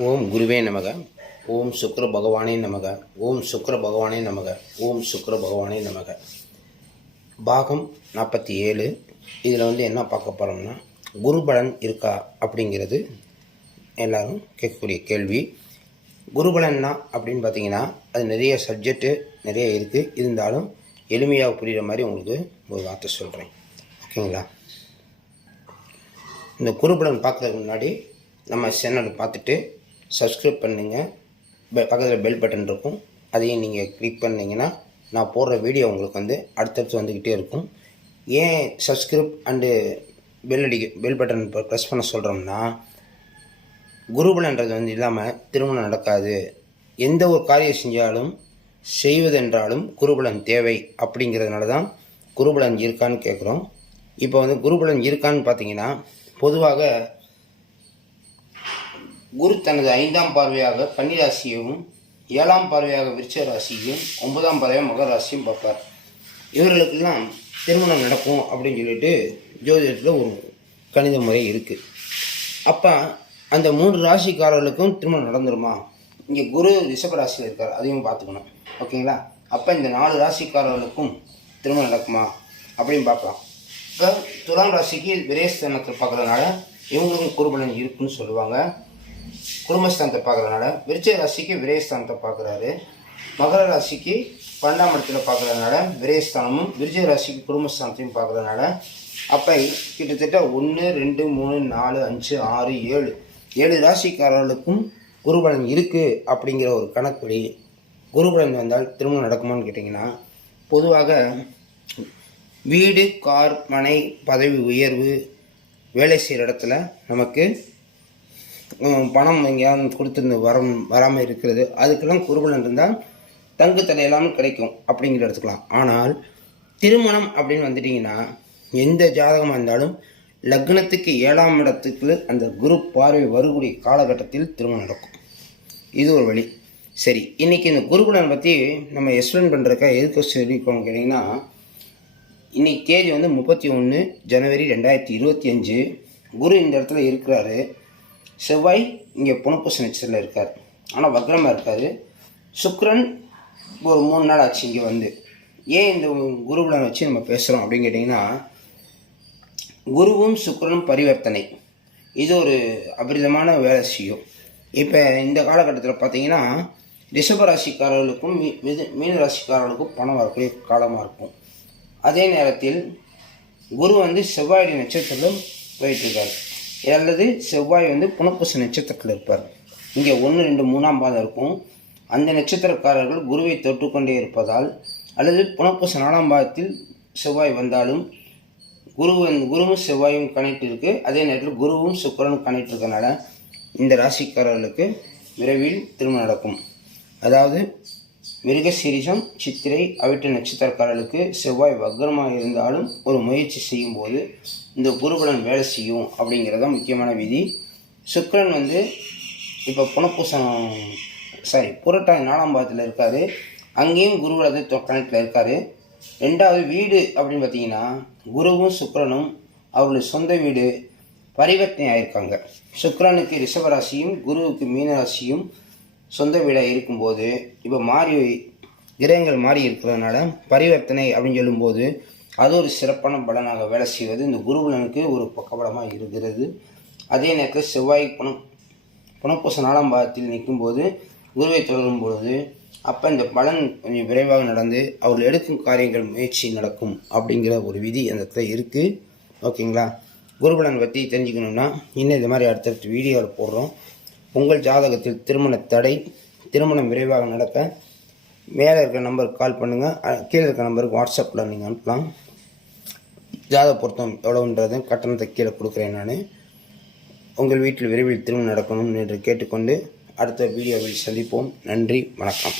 ஓம் குருவே நமக. ஓம் சுக்கிர பகவானே நமக. ஓம் சுக்கிர பகவானே நமக. ஓம் சுக்கிர பகவானே நமக. பாகம் 47. இதில் என்ன பார்க்க போகிறோம்னா, குருபலன் இருக்கா அப்படிங்கிறது எல்லோரும் கேட்கக்கூடிய கேள்வி. குருபலன்னா அப்படின்னு பார்த்தீங்கன்னா, அது நிறைய சப்ஜெக்டு நிறைய இருக்குது. இருந்தாலும் எளிமையாக புரிகிற மாதிரி உங்களுக்கு ஒரு வார்த்தை சொல்கிறேன், ஓகேங்களா? இந்த குருபலன் பார்க்குறதுக்கு முன்னாடி நம்ம சேனலை பார்த்துட்டு சப்ஸ்கிரைப் பண்ணுங்கள். பக்கத்தில் பெல் பட்டன் இருக்கும், அதையும் நீங்கள் கிளிக் பண்ணிங்கன்னா நான் போடுற வீடியோ உங்களுக்கு அடுத்தடுத்து வந்துக்கிட்டே இருக்கும். ஏன் subscribe and bell button press பண்ண சொல்கிறோம்னா, குருபலன்றது இல்லாமல் திருமணம் நடக்காது. எந்த ஒரு காரியம் செஞ்சாலும் செய்வதென்றாலும் குருபலன் தேவை. அப்படிங்கிறதுனால தான் குருபலன் இருக்கான்னு கேட்குறோம். இப்போ குருபலன் இருக்கான்னு பார்த்தீங்கன்னா, பொதுவாக குரு தனது 5ஆம் பார்வையாக கன்னிராசியையும் 7ஆம் பார்வையாக விருச்சிக ராசியையும் 9ஆம் பார்வையாக மகர ராசியும் பார்ப்பார். இவர்களுக்கெல்லாம் திருமணம் நடக்கும் அப்படின்னு சொல்லிட்டு ஜோதிடத்தில் ஒரு கணித முறை இருக்குது. அப்போ அந்த 3 ராசிக்காரர்களுக்கும் திருமணம் நடந்துருமா? இங்கே குரு ரிஷப ராசியில் இருக்கார், அதையும் பார்த்துக்கணும், ஓகேங்களா? அப்போ இந்த 4 ராசிக்காரர்களுக்கும் திருமணம் நடக்குமா அப்படின்னு பார்க்கலாம். இப்போ துலாம் ராசிக்கு விரயஸ்தானத்தை பார்க்குறதுனால இவங்களுக்கும் குருபலன் இருக்குன்னு சொல்லுவாங்க. குடும்பஸ்தானத்தை பார்க்குறதுனால விருச்சிக ராசிக்கு விரயஸ்தானத்தை பார்க்குறாரு. மகர ராசிக்கு 12ஆம் இடத்துல பார்க்குறதுனால விரயஸ்தானமும், விருச்சிக ராசிக்கு குடும்பஸ்தானத்தையும் பார்க்குறதுனால அப்போ கிட்டத்தட்ட 1 2 3 4 5 6 7 ராசிக்காரர்களுக்கும் குருபலன் இருக்குது. அப்படிங்கிற ஒரு கணக்குப்படி குருபலன் வந்தால் திருமணம் நடக்குமான்னு கேட்டிங்கன்னா, பொதுவாக வீடு, கார், மனை, பதவி உயர்வு, வேலை செய்கிற இடத்துல நமக்கு பணம் எங்கேயாவது கொடுத்துருந்து வராமல் இருக்கிறது, அதுக்கெல்லாம் குருபலன் இருந்தால் தங்கு தடை இல்லாமல் கிடைக்கும் அப்படிங்கிற எடுத்துக்கலாம். ஆனால் திருமணம் அப்படின்னு வந்துட்டிங்கன்னா, எந்த ஜாதகமாக இருந்தாலும் லக்னத்துக்கு 7ஆம் இடத்துக்கு அந்த குரு பார்வை வரக்கூடிய காலகட்டத்தில் திருமணம் நடக்கும். இது ஒரு வழி. சரி, இன்றைக்கி இந்த குருபலன் பற்றி நம்ம எக்ஸ்பிளைன் பண்ணுறக்கா எதுக்கு சொல்லியிருக்கோம் கேட்டிங்கன்னா, இன்றைக்கி தேதி 31 ஜனவரி 2025. குரு இந்த இடத்துல இருக்கிறாரு. செவ்வாய் இங்கே புனர்பூச நட்சத்திரத்தில் இருக்கார், ஆனால் வக்ரமாக இருக்கார். சுக்கிரன் ஒரு 3 நாள் ஆச்சு இங்கே ஏன் இந்த குருபலன் வச்சு நம்ம பேசுகிறோம் அப்படின்னு கேட்டிங்கன்னா, குருவும் சுக்கிரனும் பரிவர்த்தனை, இது ஒரு அபரிதமான வேலை செய்யும். இப்போ இந்த காலகட்டத்தில் பார்த்தீங்கன்னா, ரிஷபராசிக்காரர்களுக்கும் மீன ராசிக்காரர்களுக்கும் பணம் வரக்கூடிய காலமாக இருக்கும். அதே நேரத்தில் குரு செவ்வாயுடைய நட்சத்திரத்தில் போயிட்டுருக்கார், அல்லது செவ்வாய் புனர்பூச நட்சத்திரத்தில் இருப்பார். இங்கே 1 2 3ஆம் பாதம் இருக்கும். அந்த நட்சத்திரக்காரர்கள் குருவை தொட்டுக்கொண்டே இருப்பதால், அல்லது புனர்பூச 4ஆம் பாதத்தில் செவ்வாய் வந்தாலும் குருவும் செவ்வாயும் கனெக்ட் இருக்குது. அதே நேரத்தில் குருவும் சுக்கிரனும் கனெக்ட் இருக்கனால இந்த ராசிக்காரர்களுக்கு விரைவில் திருமணம் நடக்கும். அதாவது மிருகசீரிஷம், சித்திரை, அவிட்ட நட்சத்திரக்காரர்களுக்கு செவ்வாய் வக்ரமாக இருந்தாலும் ஒரு முயற்சி செய்யும்போது இந்த குருபலன் வேலை செய்யும் அப்படிங்கிறத முக்கியமான விதி. சுக்கிரன் இப்போ புரட்டாதி 4ஆம் பாதத்தில் இருக்கார், அங்கேயும் குருவலது கணக்கில் இருக்கார். 2வது வீடு அப்படின்னு பார்த்தீங்கன்னா, குருவும் சுக்கிரனும் அவருடைய சொந்த வீடு பரிவர்த்தனை ஆகியிருக்காங்க. சுக்கிரனுக்கு ரிஷபராசியும் குருவுக்கு மீனராசியும் சொந்த வீடாக இருக்கும்போது, இப்போ கிரகங்கள் மாறி இருக்கிறதுனால பரிவர்த்தனை அப்படின்னு சொல்லும்போது அது ஒரு சிறப்பான பலனாக வேலை செய்வது இந்த குருபலனுக்கு ஒரு பக்கபலமாக இருக்கிறது. அதே நேரத்தில் செவ்வாய் புனர்பூச 4ஆம் பாதத்தில் நிற்கும்போது குருவை தொடரும் பொழுது அப்போ இந்த பலன் கொஞ்சம் விரைவாக நடந்து அவர்கள் எடுக்கும் காரியங்கள் முயற்சி நடக்கும் அப்படிங்கிற ஒரு விதி அந்த இடத்துல இருக்குது, ஓகேங்களா? குருபலன் பற்றி தெரிஞ்சுக்கணுன்னா இன்னும் இது மாதிரி அடுத்தடுத்த வீடியோவில் போடுறோம். உங்கள் ஜாதகத்தில் திருமண தடை, திருமணம் விரைவாக நடக்க மேலே இருக்கிற நம்பருக்கு கால் பண்ணுங்கள், கீழே இருக்கிற நம்பருக்கு வாட்ஸ்அப்பில் நீங்கள் அனுப்பலாம். ஜாதக பொருத்தம் எவ்வளோன்றது கட்டணத்தை கீழே கொடுக்குறேன் நான். உங்கள் வீட்டில் விரைவில் திருமணம் நடக்கணும் என்று கேட்டுக்கொண்டு அடுத்த வீடியோவில் சந்திப்போம். நன்றி, வணக்கம்.